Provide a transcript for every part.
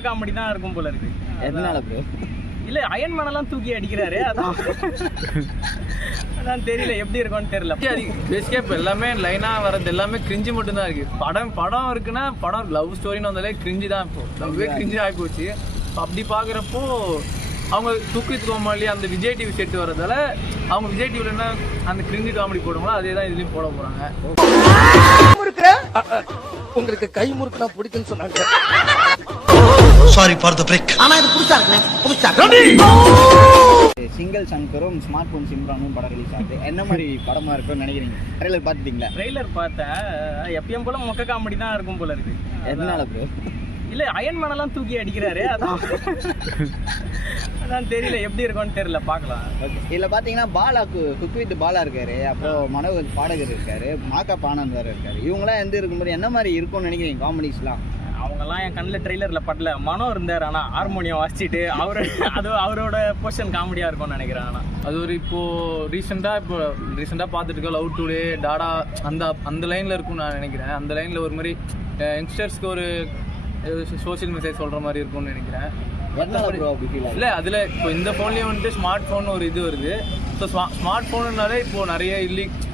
Comedy தான் இருக்கும் போல இருக்கு. எதனால ப்ரோ? இல்ல அயன் மேனெல்லாம் தூக்கி அடிக்கிறாரு, அதான் அதான் தெரியல எப்படி இருக்கும்னு தெரியல. பேஸ்கேப் எல்லாமே லைனா வரது எல்லாமே கிரிஞ்சு மட்டும் தான் இருக்கு. படம் இருக்குன்னா படம் லவ் ஸ்டோரின்னு வந்தாலே கிரிஞ்சு தான். இப்போ லவ்வே கிரிஞ்சு ஆகி போச்சு. அப்படி பாக்குறப்போ அவங்க தூக்கித் கோமாளி அந்த விஜய் டிவி செட் வரதால அவங்க விஜய் டிவில என்ன அந்த கிரிஞ்சு காமெடி போடுவாங்களோ அதே தான் இதுலயும் போட போறாங்க. உங்களுக்கு கை முறுக்குனா பிடிக்குன்னு சொன்னாங்க. Sorry for the break. ஆனா இது புதுசா இருக்குனே, புதுசா. சிங்கிள் சங்கரும் ஸ்மார்ட் போன் சிம்ரானும் படம் ரிலீஸ் ஆகுது. என்ன மாதிரி படமா இருக்கும்னு நினைக்கிறீங்க? ட்ரெய்லர் பாத்துட்டீங்களா? ட்ரெய்லர் பார்த்தேன். எப்பயும் போல மொக்க காமெடி தான் இருக்கும் போல இருக்கு. எதனால ப்ரோ? இல்ல அயன் மேனெல்லாம் தூக்கி அடிக்கிறாரு, அதான் அதான் தெரியல எப்படி இருக்கும்னு தெரியல, பார்க்கலாம். இதுல பாத்தீங்கன்னா பாலா குக் வித் பாலா இருக்காரு, அப்புறம் மனோஜ் பாடகர் இருக்காரு, மாக்கா பானந்த் வேற இருக்காரு. இவங்கெல்லாம் எந்த இருக்கும்போது என்ன மாதிரி இருக்கும்னு நினைக்கிறீங்க காமெடிஸ்லாம்? அவங்கெல்லாம் என் கண்ணில் ட்ரெய்லர்ல படல. மனோ இருந்தார், ஆனா ஹார்மோனியம் வாசிச்சுட்டு அவரோட போர்ஷன் காமெடியா இருக்கும்னு நினைக்கிறேன். ஆனா அது ஒரு இப்போ ரீசெண்டா பார்த்துட்டு இருக்க லவ் டுடே டாடா அந்த லைன்ல இருக்கும்னு நான் நினைக்கிறேன். அந்த லைன்ல ஒரு மாதிரி யங்ஸ்டர்ஸ்க்கு ஒரு சோசியல் மெசேஜ் சொல்ற மாதிரி இருக்கும்னு நினைக்கிறேன். இல்ல அதுல இப்போ இந்த போன்லயே வந்துட்டு ஸ்மார்ட் போன் ஒரு இது வருது. ஸோ ஸ்மார்ட் போனுனாலே இப்போ நிறைய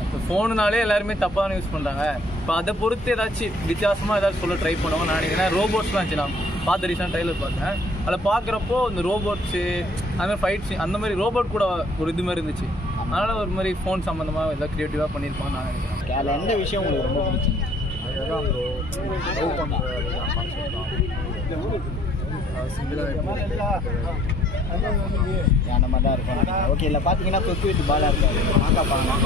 இப்போ ஃபோனுனாலே எல்லாருமே தப்பாக தானே யூஸ் பண்ணுறாங்க. இப்போ அதை பொறுத்து ஏதாச்சும் வித்தியாசமாக ஏதாச்சும் சொல்ல ட்ரை பண்ணுவாங்க நான் நினைக்கிறேன். ரோபோட்ஸ்லாம் இருந்துச்சு, நான் பார்த்த ரீசெண்டாக ட்ரைலர் பார்த்தேன். அதில் பார்க்குறப்போ இந்த ரோபோட்ஸு அந்த மாதிரி ஃபைட்ஸு அந்த மாதிரி ரோபோட் கூட ஒரு இது மாதிரி இருந்துச்சு. அதனால் ஒரு மாதிரி ஃபோன் சம்மந்தமாக ஏதாவது க்ரியேட்டிவாக பண்ணியிருப்பாங்க நான் நினைக்கிறேன். அதில் எந்த விஷயம் உங்களுக்கு ரொம்ப பிடிச்சிங்க? அந்த மாதிரி தான் இருக்கும். ஓகே, இல்லை பார்த்தீங்கன்னா குக் வித் பாலா இருக்காரு, மாக்கா பாடம்,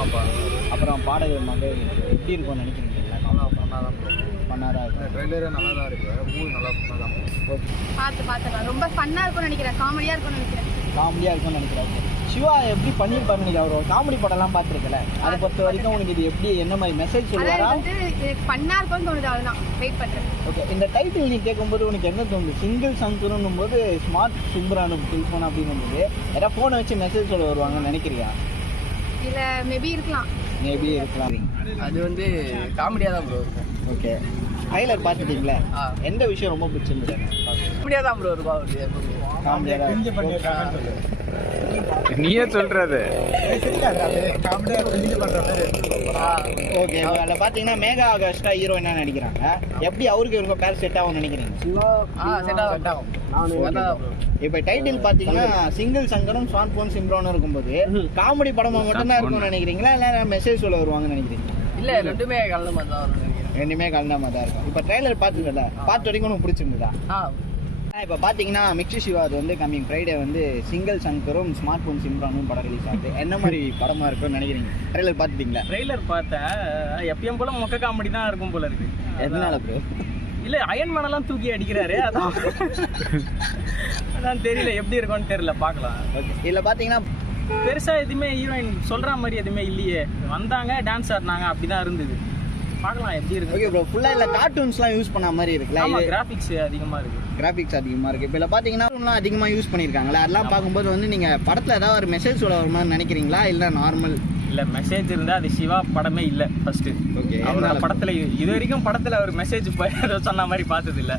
அப்புறம் பாடகர் மகள் எப்படி இருக்கும்னு நினைக்கிறீங்க? நல்லா பண்ணாதான் இருக்கும். ட்ரெய்லரே நல்லா தான் இருக்குது, மூவி நல்லா பண்ணாதான். பார்த்துக்கலாம். ரொம்ப ஃபன்னாக இருக்கும்னு நினைக்கிறேன், காமெடியாக இருக்கும்னு நினைக்கிறேன். காமெடியாக இருக்கும்னு நினைக்கிறேன். சிவா எப்படி பண்ணியிருப்பாருன்னு நினைக்கிறேன். அவர் காமெடி படம்லாம் பார்த்துருக்கல, அதை பொறுத்த வரைக்கும் உனக்கு இது எப்படி என்ன மாதிரி மெசேஜ் சொல்லுவாரா? ஃபன்னாக இருக்கும்னு தோணுது, அதுதான் வெயிட் பண்ணுறேன். ஓகே, இந்த டைட்டில் நீ கேட்கும்போது உனக்கு என்ன தோணுது? சிங்கிள் சங்கரும் போது ஸ்மார்ட் சிம்ரானும் செல்ஃபோன் அப்படின்னு போது ஏதாவது ஃபோனை வச்சு மெசேஜ் சொல்ல வருவாங்கன்னு நினைக்கிறியா? இல்லை மேபி இருக்கலாம். மேபி இருக்கலாம். அது வந்து காமெடியாக தான் ப்ரோ இருக்கும். ஓகே, ட்ரைலர் பார்த்துட்டீங்களா? எந்த விஷயம் ரொம்ப பிடிச்சிருந்தது? காமெடியாக தான் ப்ரோ இருக்கும். காமெடியாக நீயே சொல்றது. ஓகே, அதில் பார்த்தீங்கன்னா மேகா ஆகாஷ்டா ஹீரோயினா நடிக்கிறாங்க. எப்படி அவருக்கு இருக்கும் பேர் செட் ஆகும்னு நினைக்கிறீங்க? செட் ஆகும். இப்போ டைட்டில் பார்த்தீங்கன்னா சிங்கிள் சங்கரும் ஸ்மார்ட் போன் சிம்ரானும் இருக்கும்போது காமெடி படமாக மட்டும்தான் இருக்கும்னு நினைக்கிறீங்களா இல்லை மெசேஜ் சொல்ல வருவாங்கன்னு நினைக்கிறீங்க? இல்லை, ரெண்டுமே கலந்த மாதிரி தான் வரும். ரெண்டுமே கலந்த மாதிரி தான் இருக்கும். இப்போ ட்ரைலர் பார்த்துக்கல, பார்த்த வரைக்கும் உனக்கு பிடிச்சிருந்ததா? இப்போ பார்த்தீங்கன்னா மிக்சி சிவா அது வந்து கம்மிங் ஃப்ரைடே வந்து சிங்கிள் சங்கரும் ஸ்மார்ட் போன் சிம்ரானும் படம் ரிலீஸ் ஆகுது. என்ன மாதிரி படமாக இருக்கும்னு நினைக்கிறீங்க? ட்ரைலர் பார்த்துட்டீங்களா? ட்ரெய்லர் பார்த்தேன். எப்பயும் போல மொக்க காமெடி தான் இருக்கும் போல இருக்கு. எதனால ப்ரோ? இல்ல அயன் மேனெல்லாம் தூக்கி அடிக்கிறாரு, அதான் அதான் தெரியல எப்படி இருக்கும்னு தெரியல, பார்க்கலாம். ஓகே, இதில் பார்த்தீங்கன்னா பெருசா எதுவுமே ஹீரோயின் சொல்ற மாதிரி எதுவுமே இல்லையே. வந்தாங்க, டான்ஸ் ஆடினாங்க, அப்படிதான் இருந்தது. பார்க்கலாம் எப்படி இருக்கு. ஓகே ப்ரோ, ஃபுல்லாக இல்லை கார்ட்டூன்ஸ்லாம் யூஸ் பண்ண மாதிரி இருக்குல்ல? ஆமா, கிராஃபிக்ஸ் அதிகமா இருக்கு. கிராஃபிக்ஸ் அதிகமாக இருக்குது. இப்போ இதில் பார்த்தீங்கன்னா அதிகமாக யூஸ் பண்ணியிருக்காங்களே, அதெல்லாம் பார்க்கும்போது வந்து நீங்கள் படத்தில் ஏதாவது ஒரு மெசேஜ் சொல்ல வர மாதிரி நினைக்கிறீங்களா இல்லை நார்மல்? இல்ல மெசேஜ் இருந்தா அது சிவா படமே இல்ல ஃபர்ஸ்ட். ஓகே, அவரோட படத்துல இது வரைக்கும் படத்துல ஒரு மெசேஜ் சொன்ன மாதிரி பார்த்தது இல்ல.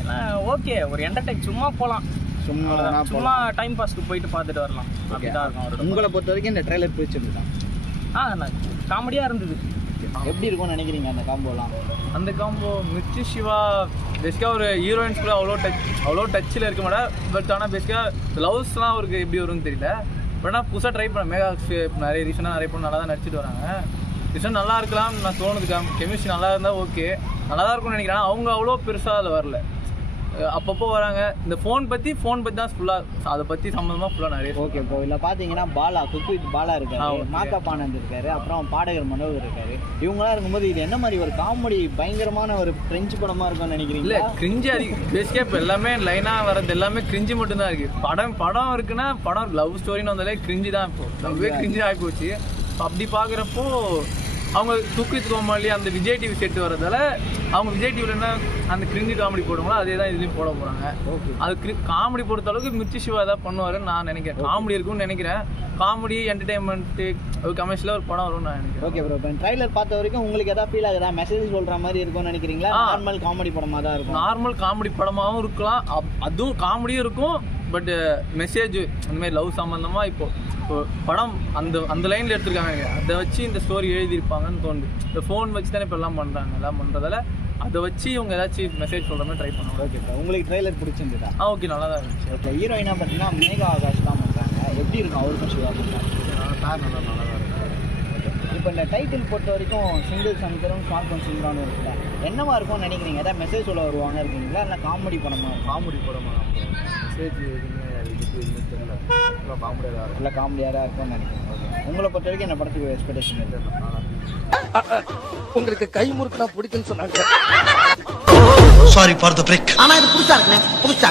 ஏன்னா ஓகே, ஒரு என்டர்டைன் சும்மா போகலாம், சும்மா டைம் பாஸ்க்கு போயிட்டு பார்த்துட்டு வரலாம், அப்படிதான் இருக்கும் அவரோட. உங்களை பொறுத்த வரைக்கும் இந்த ட்ரெய்லர் பிடிச்சிருந்தா? காமெடியா இருந்தது. எப்படி இருக்கும்னு நினைக்கிறீங்க அந்த காம்போலாம்? அந்த காம்போ மிர்ச்சி சிவா பேசிக்காக ஒரு ஹீரோயின்ஸ் கூட அவ்வளோ டச்சில் இருக்க மாட்டேன். பட் ஆனால் பேசிக்காக லவ்ஸ்லாம் அவருக்கு எப்படி வரும்னு தெரியல. பட் ஆனால் புதுசாக ட்ரை பண்ண மேகா நிறைய ரீசனாக நிறைய பொண்ணு நல்லா தான் நடிச்சிட்டு வராங்க. ரீசன் நல்லா இருக்கலாம் நான் தோணுது. கெமிஸ்ட்ரி நல்லா இருந்தால் ஓகே, நல்லா தான் இருக்கும்னு நினைக்கிறேன். அவங்க அவ்வளோ பெருசாக அதில் வரல, அப்பப்போ வராங்க. இந்த ஃபோன் பற்றி தான் ஃபுல்லாக அதை பற்றி சம்மந்தமாக ஃபுல்லாக நிறைய. ஓகே ப்ரோ, இல்லை பார்த்தீங்கன்னா பாலா குக் வித் பாலா இருக்காரு, மாக்கா பானந்த் இருக்காரு, அப்புறம் பாடகர் மனோஜ் இருக்காரு. இவங்களாம் இருக்கும்போது இது என்ன மாதிரி ஒரு காமெடி பயங்கரமான ஒரு ஃப்ரெஞ்சு படமாக இருக்கும்னு நினைக்கிறீங்க? இல்லை, கிரிஞ்சு பேசிக்காக இப்போ எல்லாமே லைனாக வரது எல்லாமே கிரிஞ்சு மட்டும்தான் இருக்குது. படம் இருக்குன்னா படம் லவ் ஸ்டோரின்னு வந்தாலே கிரிஞ்சு தான். இப்போ லவ்வே கிரிஞ்சு ஆகி போச்சு. அப்படி பார்க்குறப்போ அவங்க தூக்கித் கோமாளி அந்த விஜய் டிவி செட்டு வரதால அவங்க விஜய் டிவியில் என்ன அந்த கிரிஞ்சி காமெடி போடுவாங்களோ அதே தான் இதுலேயும் போட போகிறாங்க. அது காமெடி பொறுத்த அளவுக்கு மிர்ச்சி சிவா தான் பண்ணுவாருன்னு நான் நினைக்கிறேன். காமெடி இருக்கும்னு நினைக்கிறேன். காமெடி என்டர்டைன்மெண்ட்டு கமர்ஷியலாக ஒரு படம் வரும்னு நான் நினைக்கிறேன். ஓகே ப்ரோ, இப்போ ட்ரைலர் பார்த்த வரைக்கும் உங்களுக்கு எதாவது ஃபீல் ஆகுதா? மெசேஜ் சொல்கிற மாதிரி இருக்கும்னு நினைக்கிறீங்களா? நார்மல் காமெடி படமாக தான் இருக்கும். நார்மல் காமெடி படமாகவும் இருக்கலாம், அதுவும் காமெடியும் இருக்கும். பட் மெசேஜ் அந்த மாதிரி லவ் சம்மந்தமாக இப்போ படம் அந்த லைனில் எடுத்துருக்காங்க. அதை வச்சு இந்த ஸ்டோரி எழுதியிருப்பாங்கன்னு தோணுது. இந்த ஃபோன் வச்சு தானே இப்போ எல்லாம் பண்ணுறாங்க. எல்லாம் பண்ணுறதால அதை வச்சு இவங்க ஏதாச்சும் மெசேஜ் சொல்கிற மாதிரி ட்ரை பண்ணுவாங்க. ஓகே சார், உங்களுக்கு ட்ரைலர் பிடிச்சிருந்ததா? ஓகே, நல்லா தான் இருந்துச்சு. ஓகே, ஹீரோயினாக பார்த்தீங்கன்னா மேகா ஆகாஷ் தான் பண்ணுறாங்க. எப்படி இருக்கும் அவருக்கும் சிவா பண்ணுறாங்க? நல்லா தான் இருக்கும். இப்போ இந்த டைட்டில் பொறுத்த வரைக்கும் சிங்கிள் சங்கரும் ஸ்மார்ட் ஃபோன் சிம்ரானும் இருக்குல்ல, என்னவா இருக்கும்னு நினைக்கிறீங்க? ஏதாவது மெசேஜ் சொல்ல வருவாங்க இருக்கீங்களா, இல்லை காமெடி படமா? காமெடி படமாக மெசேஜ் எதுவுமே தெரியல. காமெடியாக தான் இல்லை காமெடியாக தான் இருக்கும்னு நினைக்கிறேன். ஓகே, உங்களை பொறுத்த வரைக்கும் என்ன படத்துக்கு எக்ஸ்பெக்டேஷன் இருக்குது? உங்களுக்கு கை முறுக்குனா பிடிக்குன்னு சொன்னாங்க. Sorry for the break. ஆனா இது புதுசா இருக்குண்ணே, புதுசா